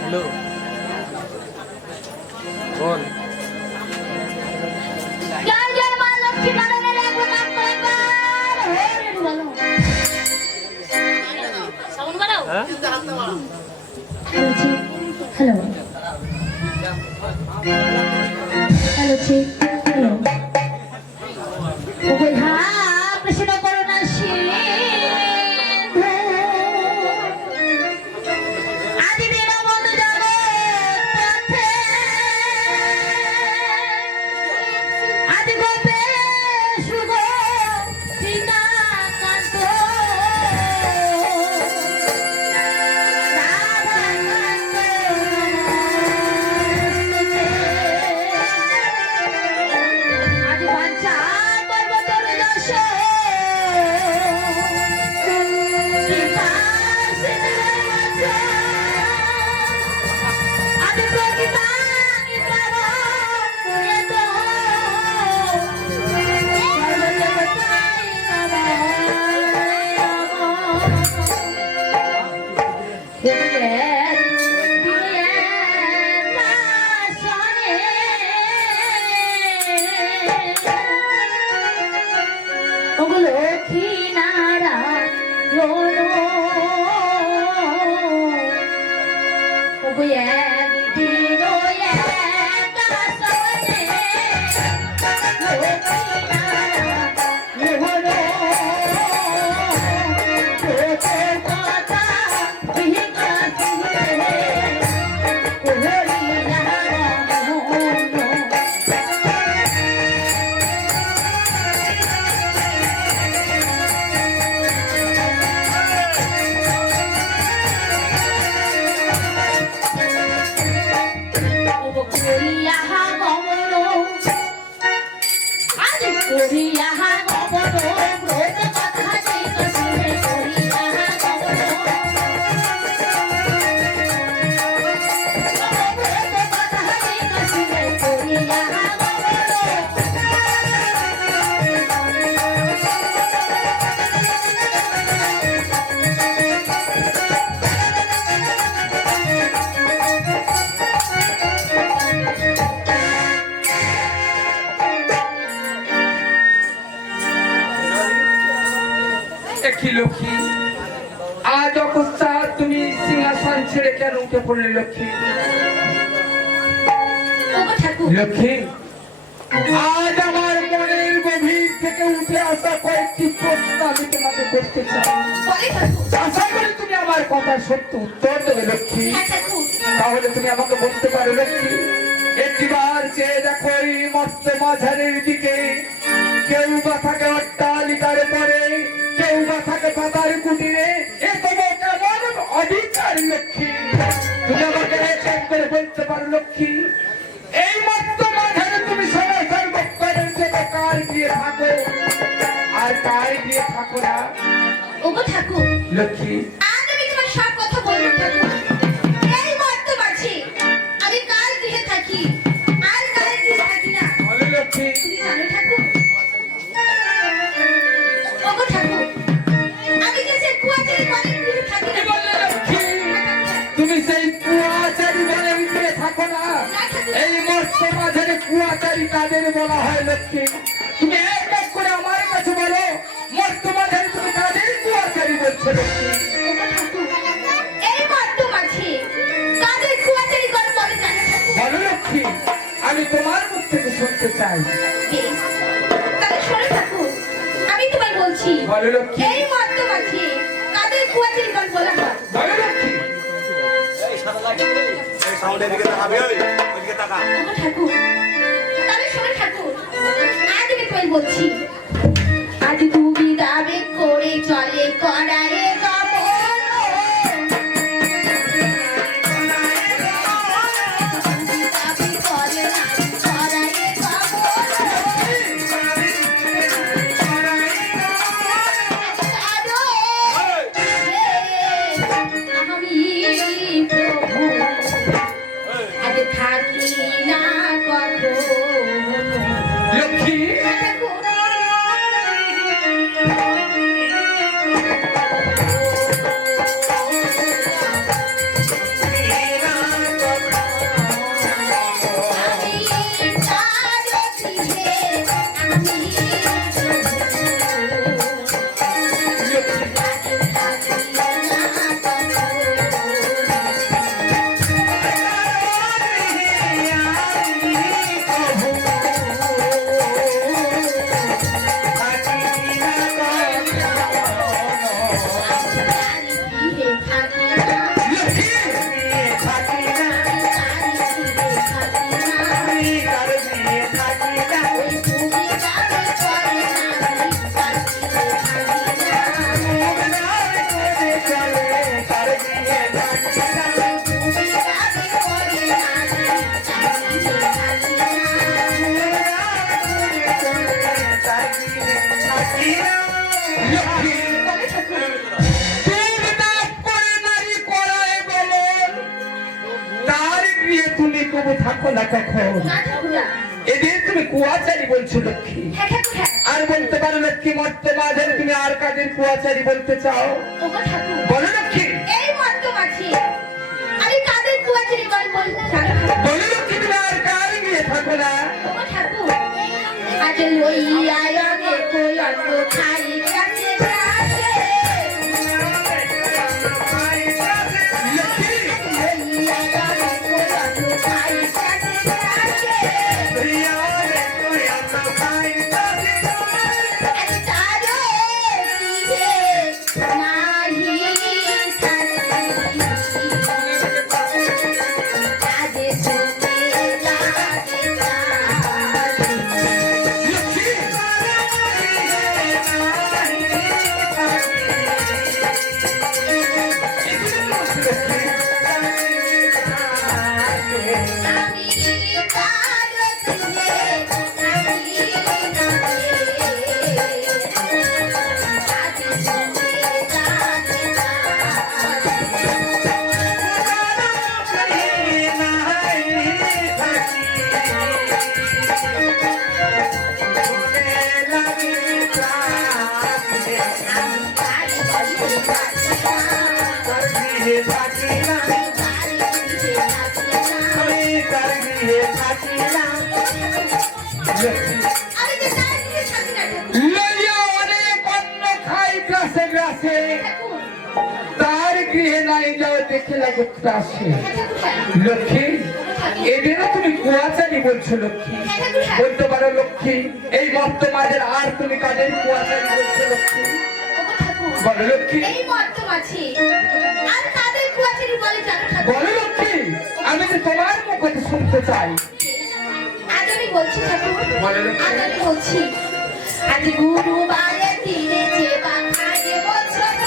Hello বল জয় জয় মা লক্ষ্মী নারায়ণের একবার বলো সাউন্ড বাড়াও হ্যালো হ্যালো ঠিক হ্যালো ওই হ্যাঁ কৃষ্ণ করুণা সিন্ধু আদি দিন বন্ধু যাবে পথে আদি গোপে শুভ সীতা কান্ত আদি বাঞ্ছা পর্বতের দশ কৃপা সিন্ধুর মাঝ আদি প্রকৃতা নিতাব এত সর্বদেবতাই ওগুলো কিনারা একদিন একা সনে কি লক্ষ্মী আজ অকস্মাৎ তুমি সিংহাসন ছেড়ে কেন উঠে পড়লে লক্ষ্মী? লক্ষ্মী আজ আমার মনের গভীর থেকে উঠে আসা কয়েকটি প্রশ্ন আমি তোমাকে করতে চাই। আশা করি তুমি আমার কথা সত্য উত্তর দেবে লক্ষ্মী। তাহলে তুমি আমাকে বলতে পারো লক্ষ্মী, একটিবার চেয়ে দেখো এই মস্ত মাঝারের দিকে, কেউ বা থাকে অট্টালিকার পরে, কেউ বা থাকে পাতার কুটিরে, এ তোমার কেমন অধিকার লক্ষ্মী? তুমি আমাকে এক করে বলতে পারো লক্ষ্মী, এই মস্ত মাঝারে তুমি সরাসর বক্তব্যের থেকে কার দিয়ে থাকো আর কার দিয়ে থাকো না? ওগো ঠাকুর লক্ষ্মী আজ আমি তোমার সব কথা বলবো ঠাকুর। এই মর্ত মাঝে আমি কার গৃহে থাকি আর কার গৃহে থাকি না বলো লক্ষ্মী। তুমি জানো ঠাকুর? ওগো ঠাকুর আমি যে সেই কুয়াচারি বাড়ির গৃহে থাকি না। বললে লক্ষ্মী তুমি সেই কুয়াচারি বাড়ির ভিতরে থাকো না? এই মস্ত মাঝারে কুয়াচারি কাদের বলা হয় লক্ষ্মী? তুমি এক এক করে আমার কাছে বলো, মস্ত মাঝারে তুমি কাদের কুয়াচারি বলছো লক্ষ্মী? ওগো ঠাকুর এই মর্ত মাঝে কাদের কুয়াচারি গণ বলে জানো ঠাকুর? বলো লক্ষ্মী, আমি তোমার মুখ থেকে শুনতে চাই। বেশ, তাহলে শোনো ঠাকুর আমি তোমায় বলছি। বলো লক্ষ্মী। এই মর্ত মাঝে কাদের কুয়াচারি গণ বলা হয়? বলো লক্ষ্মী। ওগো ঠাকুর তাহলে শোনো ঠাকুর আজ আমি তোমায় বলছি। আজ তুমি দাবি করে চলে কড়াইয়ে আমি প্রভু আজ থাকি না কখনো লক্ষ্মী তুমি কবু থাকো না কখন এদের তুমি কুয়াচারি বলছো লক্ষ্মী আর বলতে পারো লক্ষ্মী মর্তে মাঝে তুমি আর কাদের কুয়াচারি বলতে চাও বলো লক্ষ্মী বলো লক্ষ্মী তুমি আর কার গিয়ে থাকো না আজ লইয়া আগে কই অন্য খাই কাছে আসে লইয়া আগে কই অন্য খাই কাছে আসে আজ তারে দিহে নাহি থাকি আজ সুখে লাগে অনেক অন্ন খাই গ্রাসে গ্রাসে তার গৃহে নাই যাও দেখে লাগো ত্রাসে লক্ষ্মী এদেরও তুমি কুয়াচারি বলছো লক্ষ্মী বলতে পারো লক্ষ্মী এই মর্তমাদের আর তুমি কাদের কুয়াচারি বলছো লক্ষ্মী বলো লক্ষ্মী বলো লক্ষ্মী আমি তো তোমার মুখ হতে শুনতে চাই আজ গুরুবারে তীরে যে বাঙালি বছর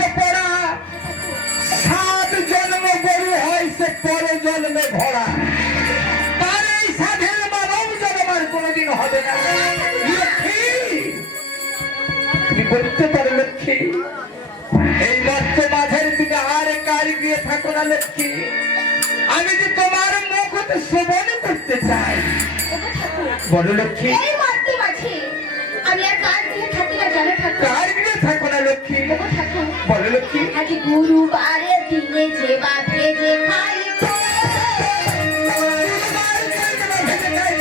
একশো পড়া 7 জন্ম গরু হয় সে পর জন্মে ভরা তার এই সাধের মানব জন্ম আর কোনোদিন হবে না লক্ষ্মী কি বলতে পারো লক্ষ্মী এই মর্ত মাঝের তুমি আর কার গিয়ে থাকো না লক্ষ্মী আমি যে তোমার মুখ হতে শ্রবণ করতে চাই বলো লক্ষ্মী এই মাত্র মাঝে আমি আর কার দিয়ে থাকি না জানো ঠাকুর কার গিয়ে থাকো না লক্ষ্মী ঠাকুর বলো লক্ষ্মী আজ গুরুবারের দিনে যে বা ভেজে খাই গুরুবারের দিনে যে বা ভেজে খাই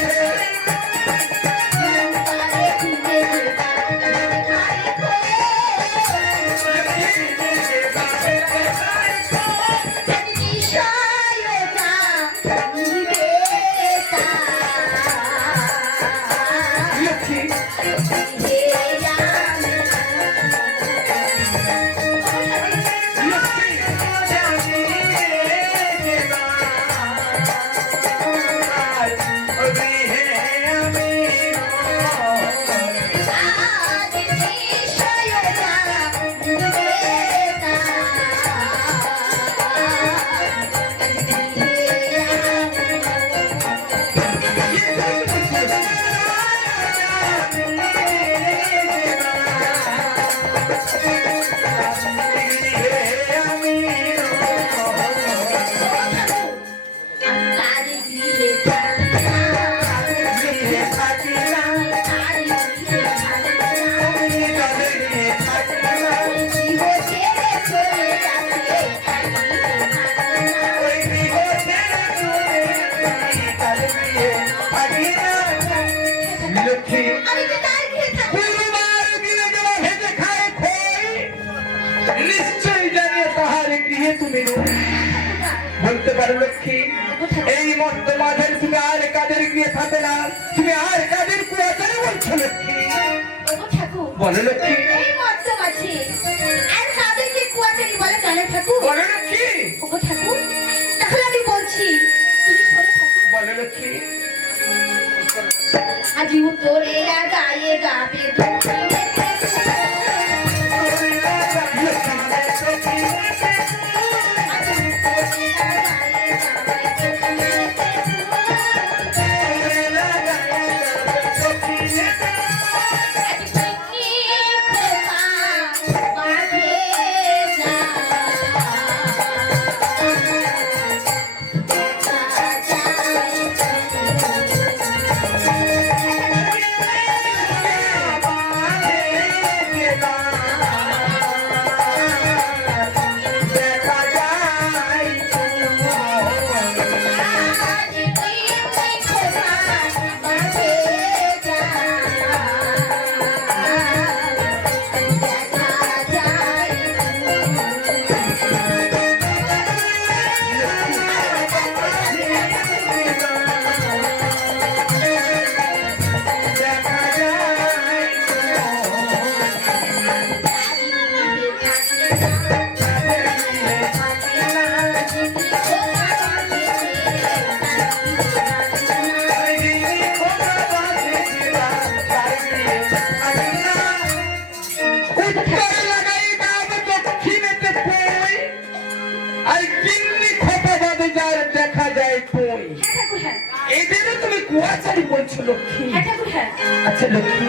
বলতে পারো লক্ষ্মী এই মর্ত মাঝের তুমি আর কাদের গিয়ে থাকে না তুমি আর কাদের কুয়াচারে বলছো লক্ষ্মী বলো লক্ষ্মী এই মাত্র মাঝে আর কাদেরকে কুয়াচারি বলে জানো ঠাকুর বলো লক্ষ্মী ঠাকুর তাহলে আমি বলছি তুমি শোনো ঠাকুর বলো লক্ষ্মী আজি উত্তরে গায়ে গাবে এদেরও তুমি কুয়াচারি বলছো লক্ষ্মী আচ্ছা লক্ষ্মী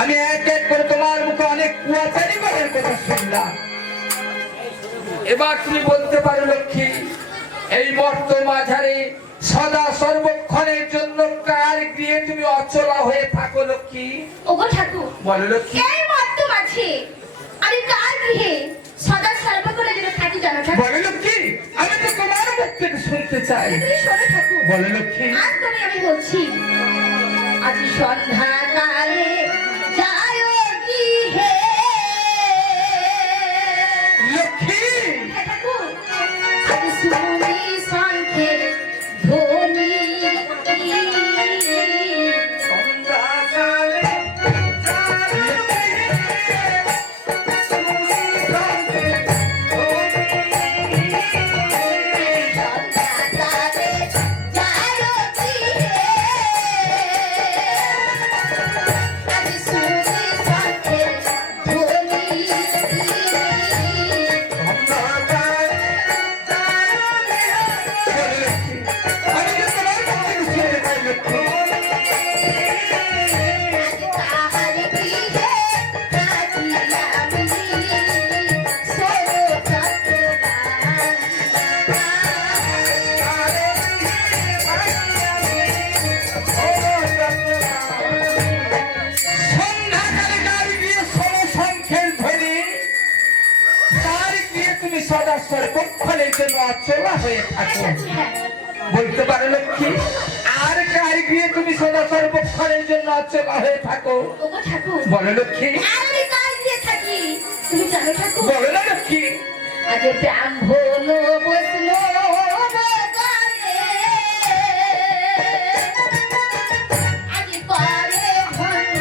আমি এক এক করে তোমার মুখে অনেক কুয়াচারি বলার কথা শুনলাম এবার তুমি বলতে পারো লক্ষ্মী এই মর্ত মাঝারে সদা সর্বক্ষণের জন্য কার গৃহে তুমি অচলা হয়ে থাকো লক্ষ্মী ওগো ঠাকুর বলো লক্ষ্মী এই মর্ত মাঝে আমি কার গৃহে সদা সর্বক্ষণের জন্য থাকি জানো ঠাকুর বলো লক্ষ্মী আমি তো তোমার মুখ থেকে শুনতে চাই তুমি শোনো ঠাকুর বলো লক্ষ্মী আজ আমি বলছি আজ সন্ধ্যাকালে যায় গৃহে লক্ষ্মী ঠাকুর আজ শুনি শঙ্খের ধ্বনি লক্ষ্মী গিয়ে তুমি সদা সর্বক্ষণের জন্য অচলা হয়ে হ্যাঁ থাকো। ঠাকুর হ্যাঁ। বলতে পারো লক্ষ্মী, আর কার গিয়ে তুমি সদা সর্বক্ষণের জন্য অচলা হয়ে থাকো? ওগো ঠাকুর বলো লক্ষ্মী, আর আমি কাজ দিয়ে থাকি তুমি জানো ঠাকুর? বলো না লক্ষ্মী। আজ ব্রাহ্মণ বসলো বাগানে, আজ করে ধন্য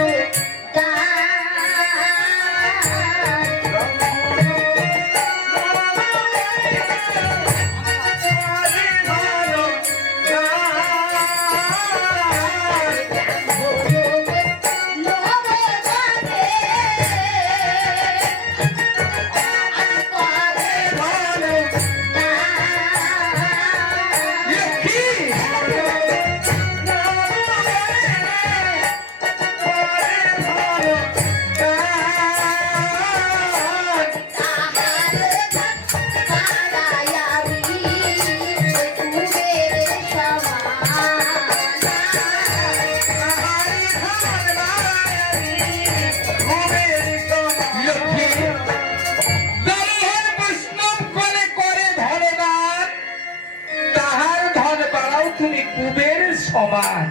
তুমি কুবের সমান,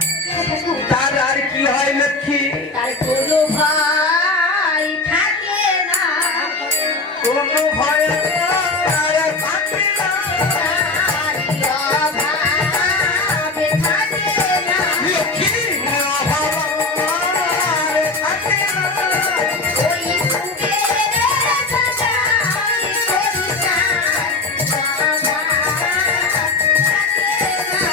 তার আর কি হয় লক্ষ্মী? তার কোনো ভাই থাকে না, কোনো ভয় আর থাকে না। তারই অভাবে থাকে না। লক্ষ্মী, অভাব আর থাকে না। ওই কুবেরের সাজাই করিতাম বাবা থাকে না।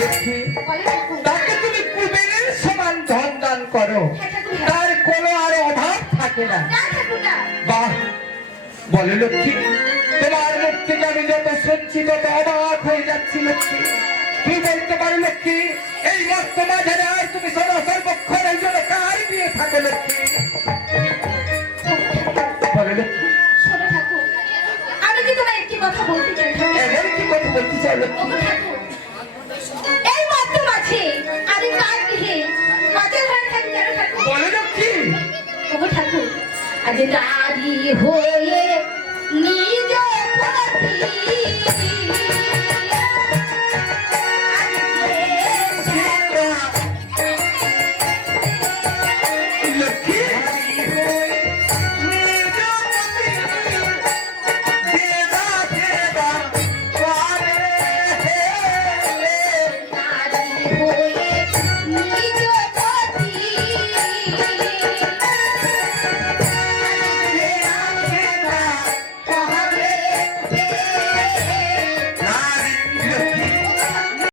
লক্ষ্মী, বলে ঠাকুর, তাকে তুমি কুবেরের সমান ধন দান করো, হ্যাঁ ঠাকুর হ্যাঁ। তার কোনো আর অভাব থাকে না। না ঠাকুর না। বাহ, বলে লক্ষ্মী, তোমার মুখ থেকে আমি যত শুনছি তত অবাক হয়ে যাচ্ছি লক্ষ্মী। তুমি বলতে পারো লক্ষ্মী, এই মস্ত মাঝারে আর তুমি সদা সর্বক্ষণের জন্য কার দিয়ে থাকো লক্ষ্মী? বলে লক্ষ্মী, শোনো ঠাকুর, আমি কি তোমায় একটি কথা বলতে চাই ঠাকুর? এমন কি কথা বলতে চাও লক্ষ্মী? ওগো ঠাকুর, এই মধ্য মাঝে আমি কাজ দিয়ে মাছের ঘরে থাকি জানো ঠাকুর? বলে লক্ষ্মী, ওগো ঠাকুর, আজ নারী হয়ে নিজ পতি লক্ষ্মী, নারী হয়ে নিজ পতি